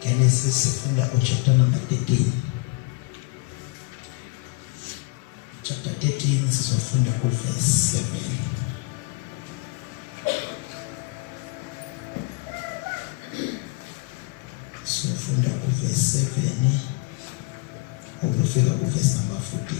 Genesis chapter number 13. Chapter 13 sizofunda verse 7. Sizofunda verse 7 ukufika verse number 14.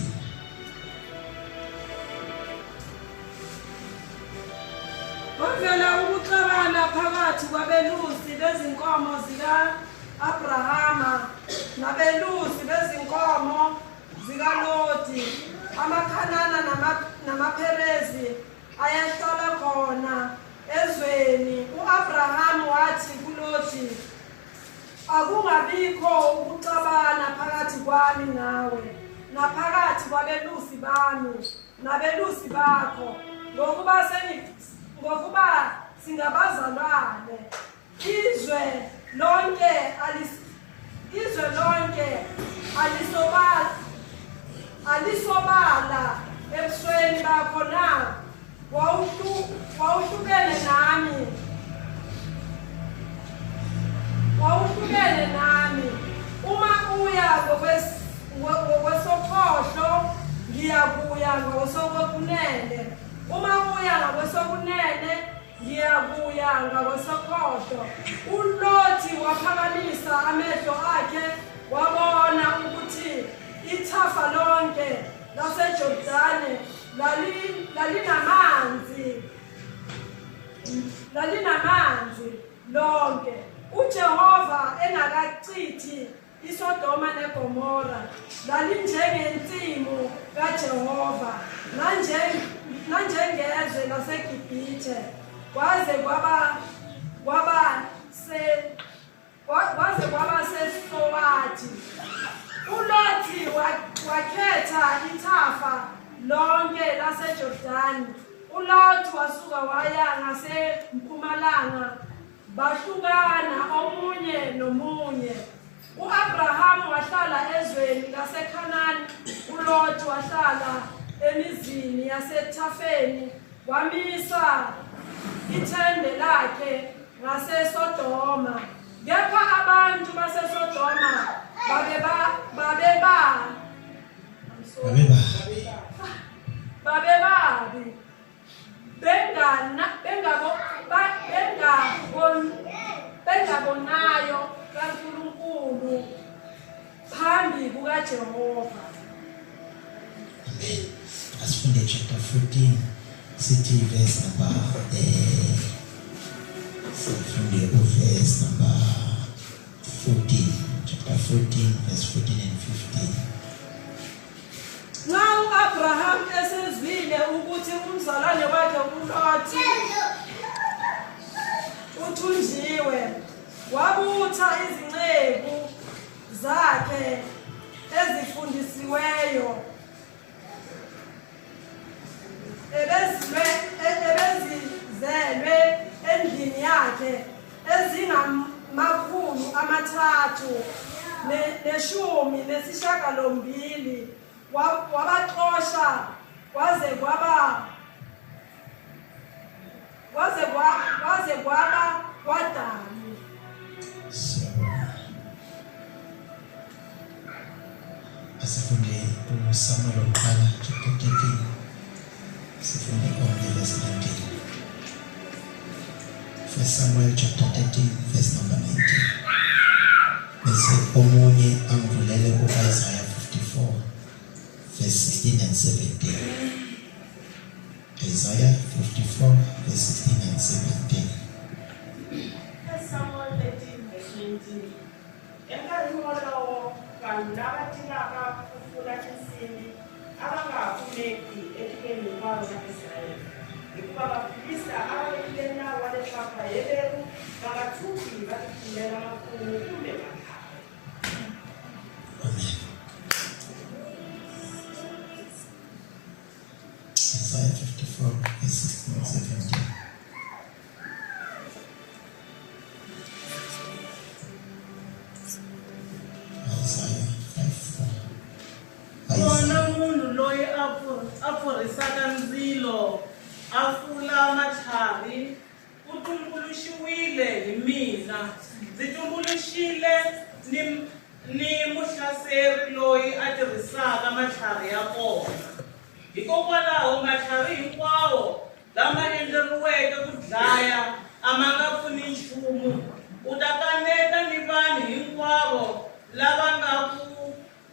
Wavela ukuxabana phakathi kwabelusi bezinkomo zika Abrahama nabelusi bezinkomo zikaLoti, amaKhanana namaPherezi ayahlala khona ezweni. U-Abrahamu wathi kuLoti, akungabikho ukuxabana phakathi kwami nawe naphakathi kwabelusi bami nabelusi bakho, ngokuba singabazalwane. Izwe lonke alisobala ebusweni bakho na, wawuhlukene nami. Uma uya ngokwesokhohlo ngiyakuya ngakwesokunene, uma uya ngakwesokunene ngiyakuya ngakwesokhohlo. uLoti waphakamisa amehlo akhe wabona ukuthi ithafa lonke laseJordani lalinamanzi lonke, uJehova engakachithi iSodoma neGomora. Lalinjengensimu kaJehova nanjengezwe laseGibhithe, kwaze kwaba seSowathi. uLoti wakhetha ithafa lonke laseJordani. uLoti wasuka waya mpumalanga bahlukana omunye nomunye. U-Abraham wahlala ezweni laseKhanani, uLot wahlala emizini yasethafeni, wamisa ithende lakhe ngaseSodoma. Kepha abantu baseSodoma babebabi, bengabonayo kaNkulunkulu phambi kukaJehova. Amen. Asifunde chapter 14, sithi verse number sifunde verse number 14, chapter 14, verse 14 and 15. Nxa u-Abraham esezwile ukuthi umzalwane wakhe uLot uthunjiwe, wabutha izinceku zakhe ezifundisiweyo ebezizelwe endlini yakhe ezingama318 wabaxosha kwaze kwaba kwadani. Asifunde uSamuel oqala chapter 13, sifunde only verse 19. First Samuel chapter 13, verse number 19. Bese omunye angivulele ku-Isaiah 54, verse 16 and 17. Isaiah 54, verse 16 and 17. First Samuel 13, verse 19. Enkarhini wolowo vanhu lava tivaka ku pfula tinsimu a va nga ha kumeki etikweni hinkwaro ra Israyele, hikuva vaprista a va vekile nawu wa leswaku vaheleri va nga tshuki va tipfulela makumu kumbe matlhari. Amen. Isaiah 54, verse 16 and 17. Isaiah 54. Kona munhu loyi a pfurisaka ndzilo a fula matlhari u tumbuluxiwile hi mina. Ndzi tumbuluxile ni muhlaseri loyi a tirhisaka matlhari ya kona. Hikokwalaho matlhari hinkwawo lama endleriweke ku dlaya a ma nga pfuni nchumu. U ta kaneta ni vanhu hinkwavo lava nga ku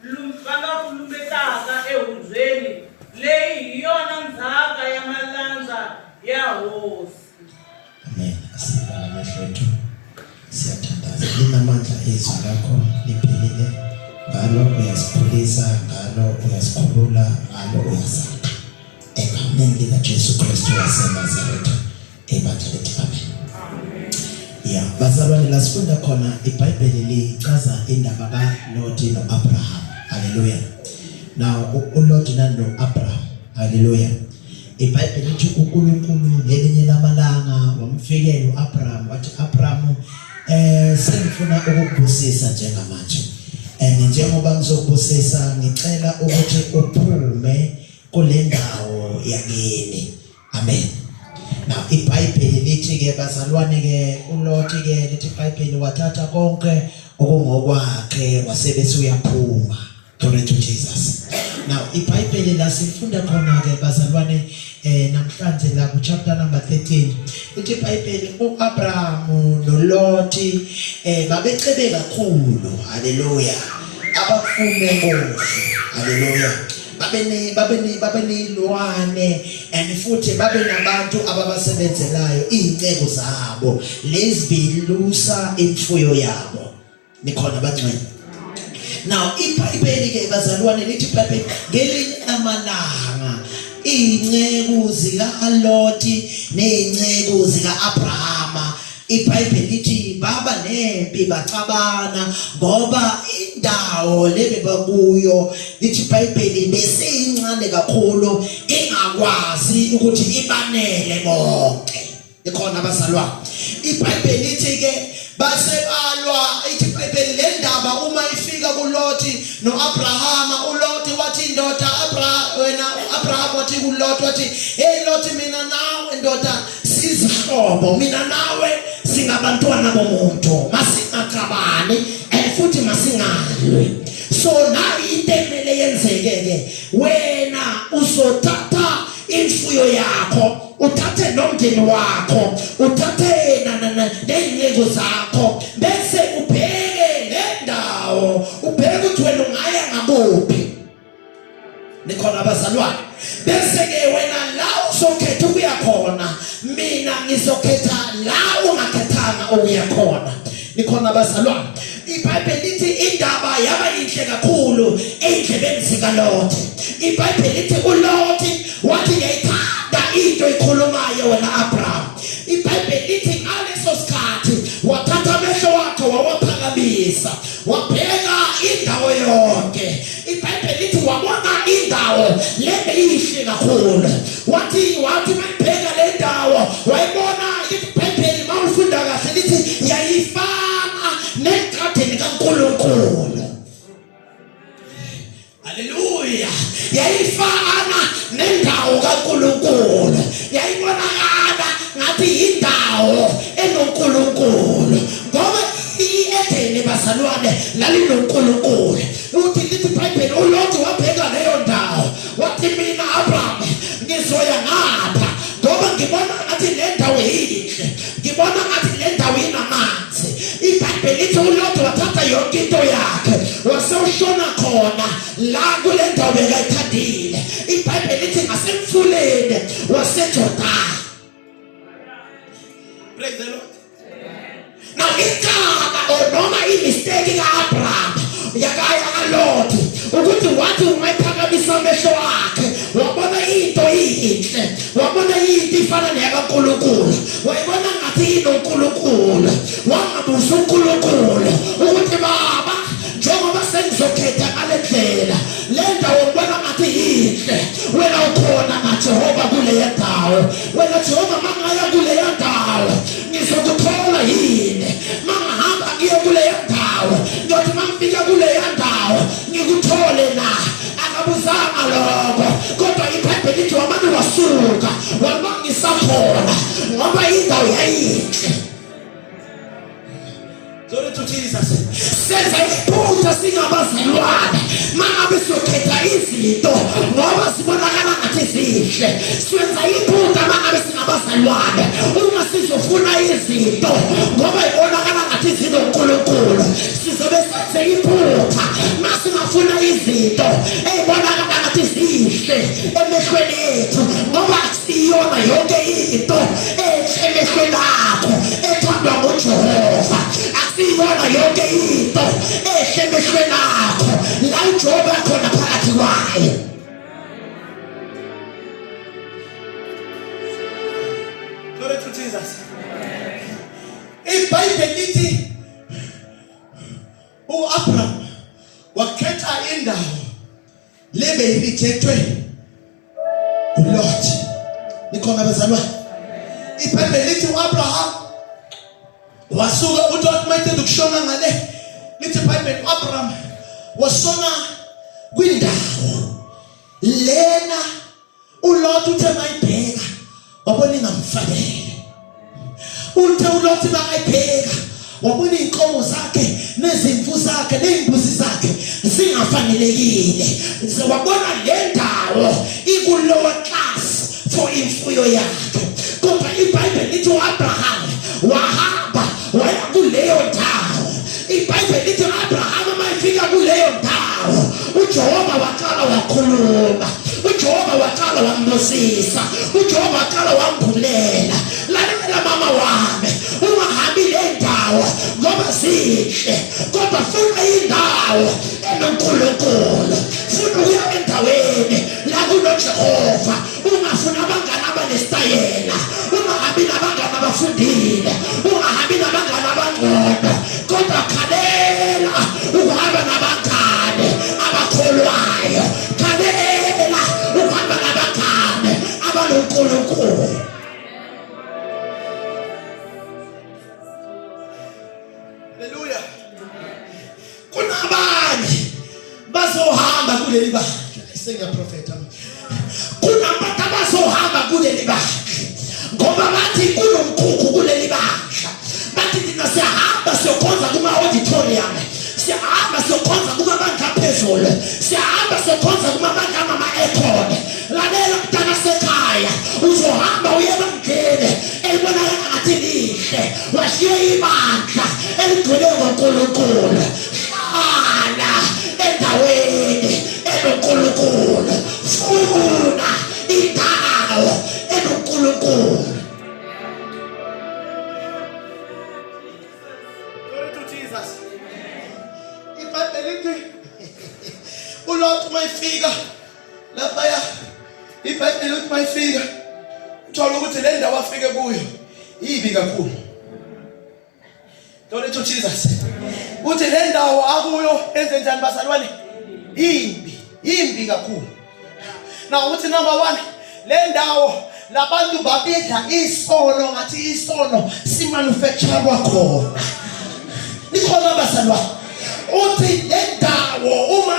lumbetaka ehundzweni leyi hi yona ndzhaka ya malandza ya hosi. Amen. Asibala mehlethu siyathandaza linamandla ezwi lakho liphilile, ngalo uyasiphulisa, ngalo uyasikhulula, ngalo uyasakha. Egameni likaJesu Kristu waseNazaretha ebathelete. Amen. Ya bazalwane, lasifunda khona iBhayibheli lichaza indaba kaLot noAbraham. Hallelujah. Now uLot noAbraham. Hallelujah. iBhayibheli lithi uNkulunkulu ngelinye lamalanga wamfikela uAbraham wathi, Abraham, sengifuna ukukubusisa njengamanje. Njengoba ngizokubusisa ngicela ukuthi uphume kule ndawo yakini. Amen. Now iBhayibheli lithi ke bazalwane ke uLot ke lithi iBhayibheli wathatha konke okungokwakhe wasebese uyaphuma. Glory to Jesus. Now iBhayibheli la sifunda khona ke bazalwane namhlanje la ku chapter number 13 lithi iBhayibheli uAbraham noLot babecebe kakhulu. Hallelujah. Abafume ngofu. Hallelujah. Babenilwane and futhi babenabantu ababasebenzelayo izinceku zabo lezibilusa imfuyo yabo. Nikhona bangcwele. Now iBhayibheli ke bazalwane lithi iBhayibheli ngelinye amalanga izinceku zikaLot nezinceku zikaAbraham, iBhayibheli lithi baba nempi bacabana ngoba indawo lebebakuyo lithi iBhayibheli besincane kakhulu ingakwazi ukuthi ibanele bonke. Ikhona abazalwane. iBhayibheli lithi ke basebalwa ithi iBhayibheli le ndaba uma ifika kuLoti noAbrahama. uLoti wathi indoda Abraham wathi kuLoti wathi hey Loti, mina nawe ndoda sizihlobo, mina nawe singabantwana bomuntu, masingaxabani futhi masingalwe. So nayi into emele yenzeke ke, wena uzothatha imfuyo yakho, uthathe nomndeni wakho, uthathe nezinyeko zakho, bese ubheke le ndawo, ubheke ukuthi wena ungaya ngakuphi. Nikhona abazalwane? Bese ke wena la uzokhetha ukuya khona, mina ngizokhetha la ungakhethanga ukuya khona. Nikhona abazalwane? iBhayibheli lithi indaba yaba inhle kakhulu endlebeni zikaLoti. iBhayibheli lithi uLoti wathi ngiyayithanda into ikhulumayo wena Abraham. iBhayibheli lithi ngaleso sikhathi wathatha amehlo wakhe wawaphakamisa, wabheka indawo yonke. iBhayibheli lithi wabona indawo leyihle kakhulu. wathi mabheka le ndawo wayibona. iBhayibheli mawufunda kahle lithi yayifana negadini kaNkulunkulu. Haleluya. Yayifana nendawo kaNkulunkulu. Yayibonakala ngathi indawo enoNkulunkulu, ngoba iEdeni bazalwane lalinoNkulunkulu. Uthi lithi iBhayibheli uLoti wabheka leyo ndawo wathi mina Abraham ngizoya ngapha ngoba ngibona ngathi le ndawo yinhle, ngibona ngathi le ndawo inamanzi. iBhayibheli lithi uLoti wathatha yonke into yakhe wasewushona khona la kule ndawo bekayithandile. iBhayibheli lithi ngasemfuleni waseJordani. Praise the Lord. Now igama noma imistake kaAbraham yakaya kaLoti ukuthi wathi ungayiphakamisa amehlo wakhe wabona into inhle, wabona into ifana neyakaNkulunkulu, wayibona ngathi inoNkulunkulu. Wangabuza uNkulunkulu ukuthi baba, njengoba sengizokhetha ngale ndlela, le ndawo ngibona ngathi inhle, wena ukhona ngaJehova kuleyo ndawo. Wena Jehova mangaya kuleyo ndawo ngizokuthola yini? Mangahamba ngiye kuleyo ndawo ngiyothi mangifika kuleyo ndawo ngikuthole na? Akabuzanga lokho, kodwa iBhayibheli lithi wamane wasuka wamangisa khona ngoba indawo yayinhle. Glory to Jesus. Senza iphutha singabazalwane mangabe siyokhetha izinto ngoba sibonakala ngathi zihle. Senza iphutha mangabe singabazalwane uma sizofuna izinto ngoba ibonakala ngathi zinoNkulunkulu. Sizobe senze iphutha masingafuna izinto eyibonakala ngathi zihle emehlweni ethu ngoba siyona yonke into emehlweni akho ethandwa nguJehova. Siyona yonke into emehlweni akho la uJehova khona phakathi kwayo. Glory to Jesus. iBhayibheli lithi uAbraham wakhetha indawo lebeyirejectwe uLoti. Nikhona abazalwane? iBhayibheli lithi uAbraham wasuka uLoti mayithe ukushona ngale. Lithi iBhayibheli uAbraham wasona kwindawo lena uLoti uthe mayibheka wabona ingamfanele. Uthe uLoti mayibheka wabona inkomo zakhe nezimvu zakhe nezimbuzi zakhe zingafanelekile. Wabona le ndawo ikulower class for imfuyo yakhe. Kodwa iBhayibheli lithi uAbraham wahamba waya kuleyo ndawo. iBhayibheli lithi uAbraham mayifika kuleyo ndawo uJehova waqala wakhuluma, uJehova waqala wambusisa, uJehova waqala wambulela. Lalela mama wami, ungahambi le ndawo ngoba sihle, kodwa funa indawo enoNkulunkulu. Funa ukuya endaweni la kunoJehova. Ungafuna abangani abanesitayela, ungahambi nabangani abafundile, ungahambi nabangani abangcono, kodwa khalela ukuhamba nabangani abakholwayo. Khalela ukuhamba nabangani abanoNkulunkulu. kuleli bandla sengiyaprofeta kunabantu abazohamba kuleli bandla ngoba bathi kunomkhukhu kuleli bandla bathi thina siyahamba siyokhonza kuma auditorium siyahamba siyokhonza kuma bandla phezulu siyahamba siyokhonza kuma bandla ama-airport lalela mntana sekhaya uzohamba uyebangene elibonakala ngathi lihle washiye ibandla eligcwele ngoNkulunkulu hlala endaweni enoNkulunkulu funa indawo enoNkulunkulu. Glory to Jesus. Ibhayibheli lithi uLot mayifika laphaya ibhayibheli lithi mayifika uthola ukuthi le ndawo afike kuyo ibi kakhulu. Glory to Jesus. Uthi le ndawo akuyo enze njani bazalwane? Imbi kakhulu. Now uthi number 1 le ndawo labantu babedla isono ngathi isono simanufacture kwakhona. Nikhona bazalwane. Uthi le ndawo uma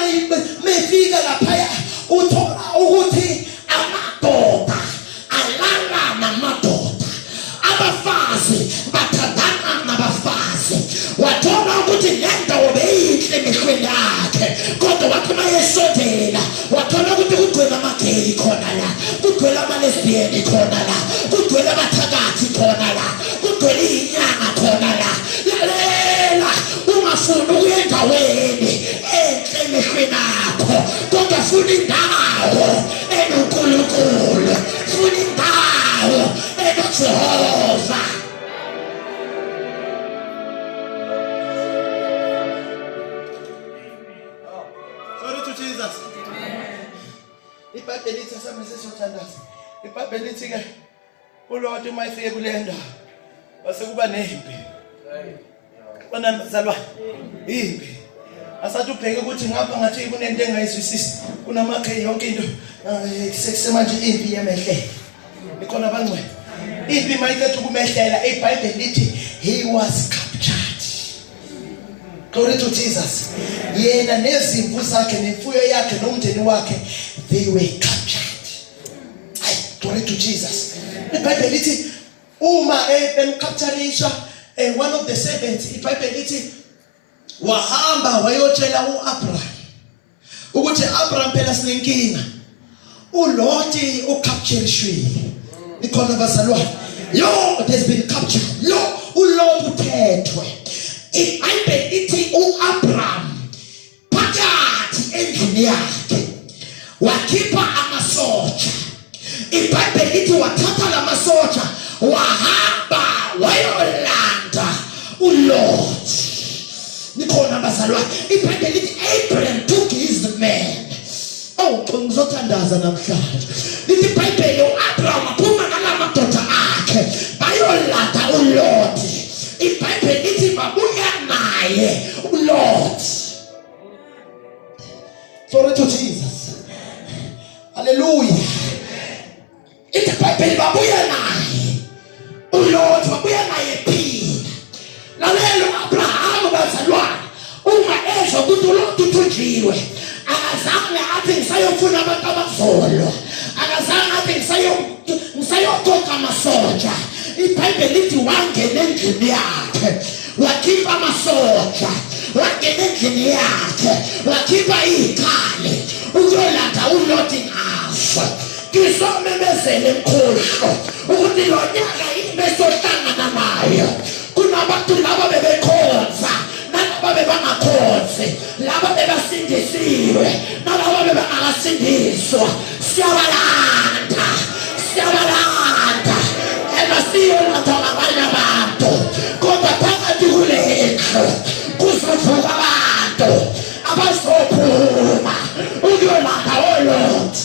mefika lapha uthola ukuthi amadoda alala namadoda abafazi bathandana nabafazi wathola ukuthi le ndawo beyinhle emehlweni yakhe kodwa wathi mayesondela wathola ukuthi kugcwele amagay khona la kugcwele ama-lesbian khona la kugcwele abathakathi khona la kugcwele inyanga khona la lalela ungafuni ukuya endaweni enhle emehlweni akho kodwa funa indawo enoNkulunkulu funa indawo enoJehova. Glory to Jesus. Ibhayibheli lithi asamesesothandaza. Ibhayibheli lithi ke uLot uma efike kule ndawo base kuba nempi. Bona bazalwane impi. Asathi ubheke ukuthi ngapha ngathi kunento engayizwisisi kunamakhe yonke into sesemanje impi yemehle. Ikhona abangcwele. Impi mayilethe ukumehlela iBhayibheli lithi he was captured. Glory to Jesus. Yena nezimvu zakhe nemfuyo yakhe nomndeni wakhe they were captured. Glory to Jesus. iBhayibheli lithi uma bemcapturisha one of the servants iBhayibheli lithi wahamba wayotshela uAbraham ukuthi Abraham phela sinenkinga uLoti ucapturishwe. Nikhona bazalwane. Lot has been captured. uLot uthethwe. iBhayibheli lithi uAbraham phakathi endlini yakhe wakhipha amasotsha. iBhayibheli lithi wathatha lamasotsha wahamba wayolanda uLot. Nikhona bazalwane. iBhayibheli lithi Abraham took his men. Ngizothandaza namhlanje. Lithi iBhayibheli uAbraham waphuma nalamadoda akhe bayolanda uLot. iBhayibheli lithi babuya naye uLot. Glory to Jesus. Hallelujah. iBhayibheli babuya naye uLot babuya naye phi. Lalelo Abraham bazalwane uma ezwa ukuthi uLot uthunjiwe akazange athi ngisayofuna abantu abazolo akazange athi ngisayokhokha amasotsha. iBhayibheli lithi wangena endlini yakhe wakhipha amasotsha wangena endlini yakhe wakhipha izikhali ukuyolanda uLot ngaso. Ngisomemezele emkhohlo ukuthi lo nyaka ibesohlangana nayo kunabantu laba bebekhonza nalaba bebangakhonzi laba bebasindisiwe nalaba bebangakasindiswa. Siyabalanda ebasiyolanda ngabanye abantu kodwa phakathi kulendlu kuzovuka abantu abazophuma ukuyolanda uLot.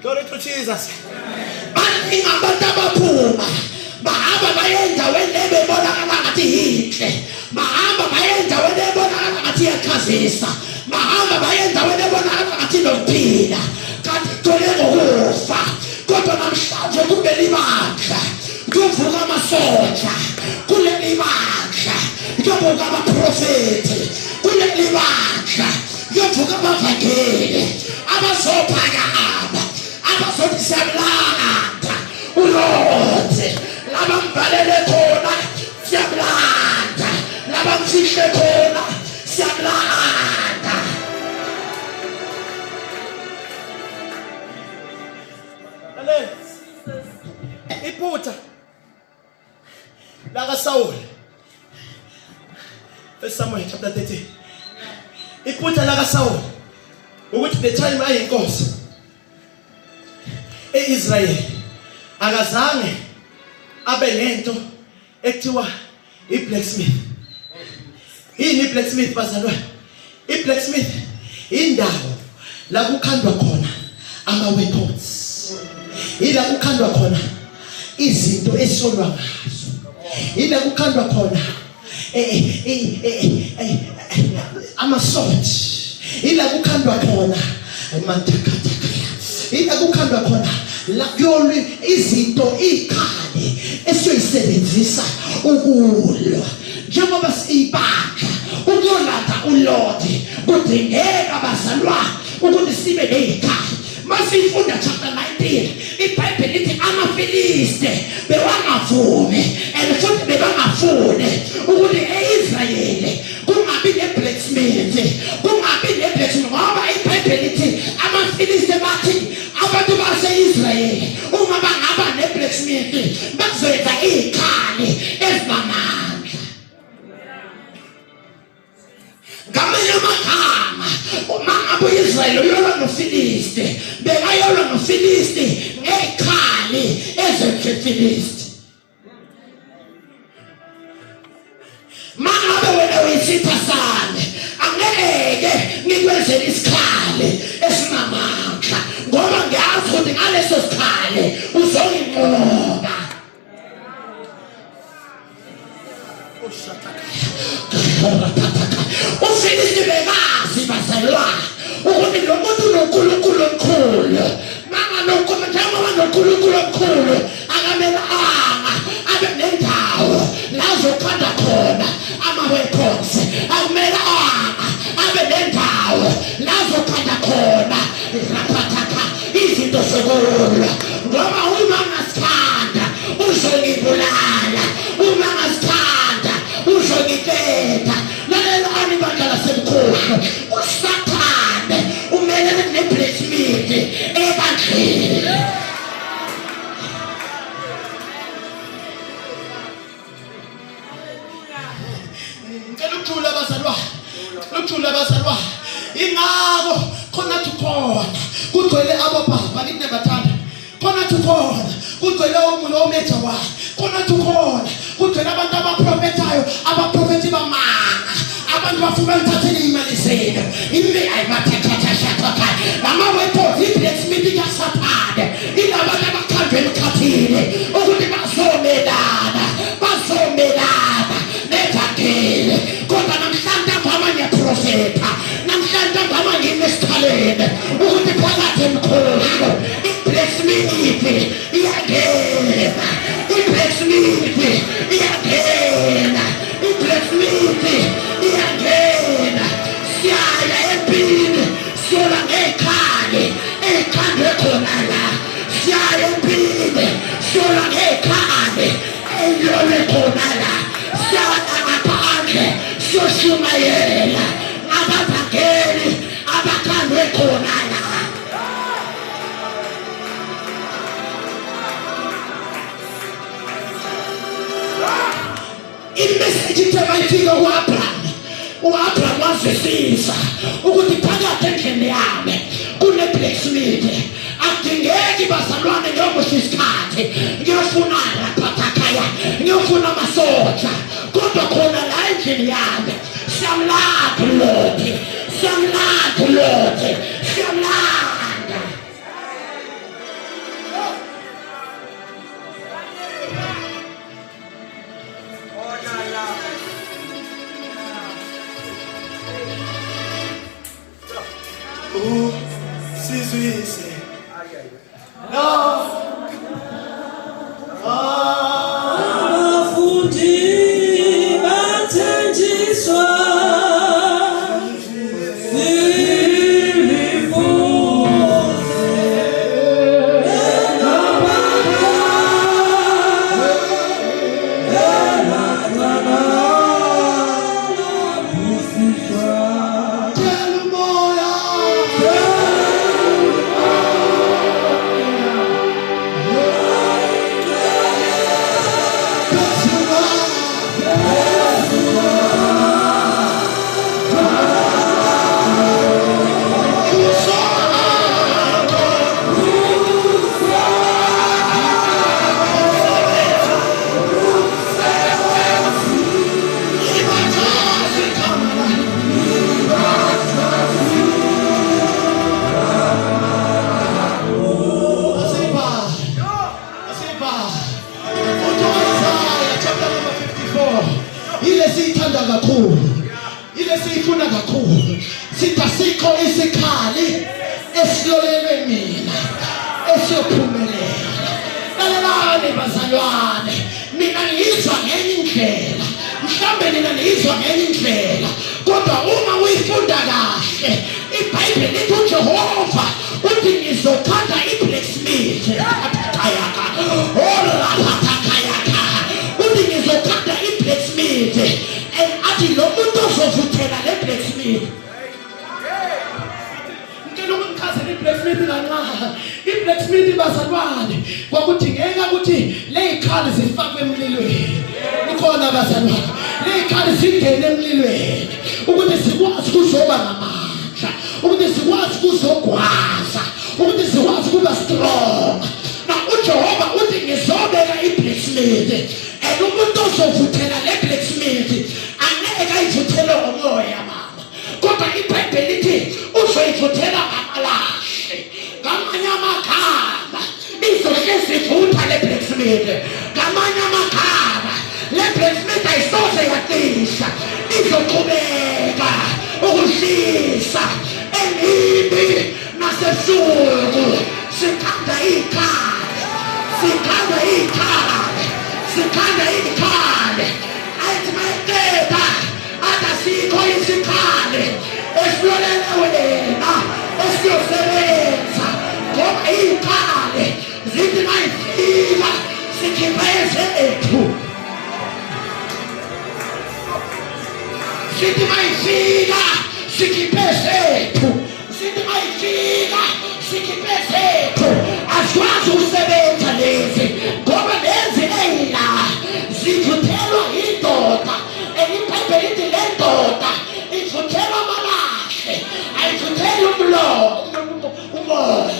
Glory to Jesus. Baningi abantu abaphuma bahamba baye endaweni ebebonakala ngathi yinhle bahamba baye endaweni ebonakala ngathi iyakhazisa bahamba baye endaweni ebonakala ngathi nokuphila kanti igcwele ngokufa. Kodwa namhlanje kuleli bandla kuvuka amasotsha kuleli bandla abavangeli abazophakama abazothi siyamlanda uLord labambalele khona siyamlanda labamfihle khona siyamlanda. Iphutha la kaSaul, 1 Samuel chapter 13. Iphutha la kaSaul ukuthi the time ayinkosi eIsrael akazange abe nento ekuthiwa i-blacksmith. Yini i-blacksmith bazalwane? I-blacksmith indawo la kukhandwa khona ama-weapons, ila kukhandwa khona izinto esolwa ngazo, ila kukhandwa khona ama-sword, ila kukhandwa khona amantakataka, ila kukhandwa khona la yolwe izinto ikhali esiyoyisebenzisa ukulwa. Njengoba siyibandla ukuyolanda uLord kudingeka bazalwane ukuthi sibe nezikhali. Masifunda chapter 19 iBhayibheli lithi amaFilisti bewangavumi and futhi bebangafuni ukuthi eIsrayeli kungabi ne-blacksmith, kungabi ne-blacksmith ngoba iBhayibheli lithi amaFilisti bathi abantu base-Israyeli uma bangaba ne-blacksmith bazoyenza izikhali ezinamandla. Ngamanye amagama uma ngabe uIsrayeli uyolwa noFilisti bekayolwa noFilisti ngezikhali ezeFilisti. Mangabe wena uyisithasane angeke ngikwenzele isikhali esinamandla ngoba ngiyazi ukuthi ngaleso sikhali uzonginqoba. uFilisti bekazi bazalwane ukuthi lo muntu unoNkulunkulu omkhulu. Mama njengoba noNkulunkulu omkhulu akamele abe nendawo la azokhanda khona ama-weapons, akumele abe nendawo la azokhanda khona izinto zokulwa ngoba uma ngasikhanda uzongibulala, uma ngasikhanda uzongikhetha. Lalela anibandla lasemkhohlo uSathane umelene ne-blacksmith ebandleni. Ngicela ukuthula bazalwane, ukuthula bazalwane. Ingako khona tukhona kugcwele abobaba lithi nebathanda, khona tukhona kugcwele umuntu ometha wakhe, khona tukhona kugcwele abantu abaprofetayo, abaprofeti bamanga, abantu bafuna ukuthathela imali zenu. Ime ayimathathathathatha nama-weapons i-blacksmith kaSathane ilabantu abakhandwe emkhathini ukuthi bazomelana nevangeli. Kodwa namhlanje ngamanye profeta, namhlanje ngamanye esikhaleni ukuthi phakathi emkhohlo i-blacksmith iyangena, i-blacksmith iyangena, i-blacksmith iyangena. Siyaya empini siyola ngezikhali ezikhandwe khona la, siyaya empini siyola ngezikhali ezilolwe khona la, siyaya ngaphandle siyoshumayela abavangeli abakhandwe khona la. Imessage ithi mayifika u-Abraham wazwisisa ukuthi phakathi endlini yami kune-blacksmith. Akudingeki bazalwane ngiyomosha isikhathi ngiyofuna laphathakaya ngiyofuna amasoja, kodwa khona la endlini yami siyamlanda uLord, siyamlanda uLord, siyamlanda. Sizwise abafundi bathenjiswa kakhulu. Ile siyifuna kakhulu. Sithi asikho isikhali esilolelwe mina esiyophumelela. Lalelani bazalwane, mina ngizwa ngenye indlela. Mhlambe nina nizwa ngenye indlela. Kodwa uma uyifunda kahle, iBhayibheli lithi uJehova uthi ngizokhanda i-blacksmith. Uthi ngizokhanda i-blacksmith. And athi lo muntu ozovuthela le blacksmith. Ngicela ukungichazela i-blacksmith kancane. I-blacksmith bazalwane kwakudingeka ukuthi lezikhali zifakwe emlilweni. Ikhona bazalwane. Lezikhali zingene emlilweni ukuthi sikwazi ukuzoba ngamandla, ukuthi sikwazi ukuzogwaza, ukuthi sikwazi ukuba strong. Na uJehova uthi ngizobeka i-blacksmith. And umuntu ozovuthela le blacksmith angeke ayivuthele ngomoya mama. Kodwa iBhayibheli lithi uzoyivuthela ngamalahle. Ngamanye amagama izoke sivutha le blacksmith. Ngamanye amagama le blacksmith ayisoze yacisha. Izoqhubeka ukushisa emini nasebusuku. Sikhanda ikhali, sikhanda ikhali, sikhanda ikhali. Ayithi mayeketa atasikho isikhali esilolele wena esiyosebenza. Ngoba ikhali zithi mayifika sikhipha ezethu. Sithi mayifika sikhiphe ezethu. Sithi mayifika sikhiphe ezethu. Asikwazi ukusebenza lezi ngoba lezi ey'la zivuthelwa yindoda. iBhayibheli lithi le ndoda ivuthelwa amalahle, ayivutheli umoya.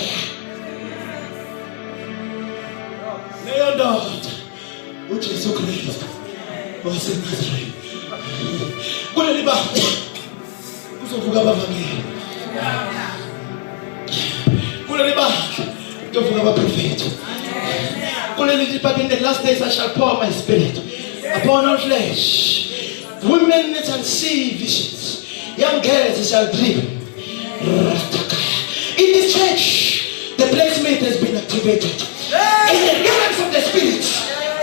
Leyo ndoda uJesu Kristu waseNazareth. Kuleli bandla kuzovuka abavangeli. Kuleli bandla kuzovuka abaprofethi. Kuleli lithi, but in the last days I shall pour my spirit upon all flesh. Women shall see visions, young girls shall dream. In this church, the blacksmith has been activated. In the realms of the spirit,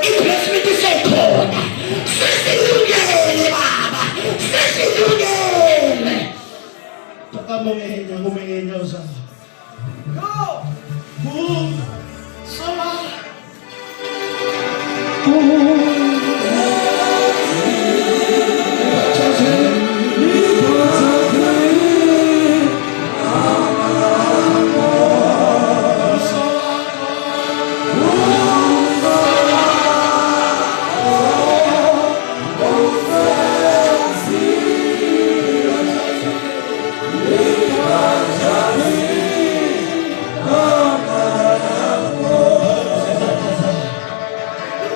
in blacksmith is a corner. Sesiyungele baba, sesiyungele. Takamongenya uzama.